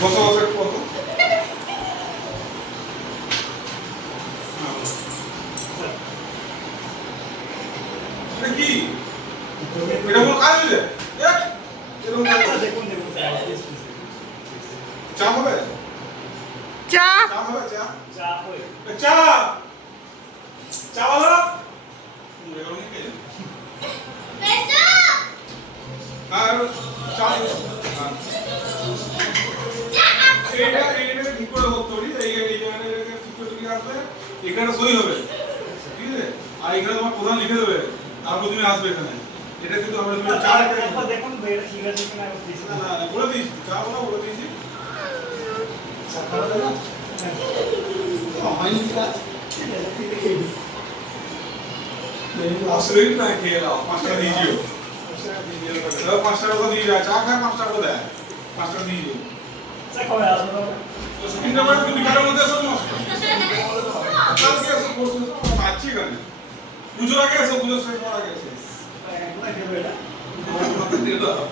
বসো বসো একটু বসো। এটা কি? এটা কোনো কাজ হয়েছে? এরকম দেখুন চা হবে? চা চা হবে চা? চা হয় চা চা হলো? এরকম কি? আর চা হ্যাঁ। এটা ঠিক করে করতে হবে, এই জায়গাটা ঠিক করে লিখে আসবে, এখানে সই হবে, ঠিক আছে? আর এখানে তোমার প্রধান লিখে দেবে, তারপর তুমি আসবে এখানে। এটা কিন্তু আমরা তুমি চা রেখে একবার দেখুন এটা ঠিক আছে কিনা একবার প্লিজ। না না বলে দিয়েছি, চা বলে দিয়েছি। সকালে না হয়নি কাজ। ঠিক আছে ঠিক আছে খেয়ে অসুবিধা না, খেয়ে নাও, 5 টাকা দিয়ে দিও। 5 টাকা করে দিয়ে যায়, চা খায় 5 টাকা করে দেয়, 5 টাকা দিয়ে দিও। চা খাওয়া আসবে তিনটা বার তুমি বিকালের মধ্যে এসো না, কালকে এসো, পরশু এসো, আমরা আছি এখানে। পুজোর আগে এসো, পুজোর শেষ হওয়ার আগে এসো। একবার খেয়ে এটা দিয়ে দাও।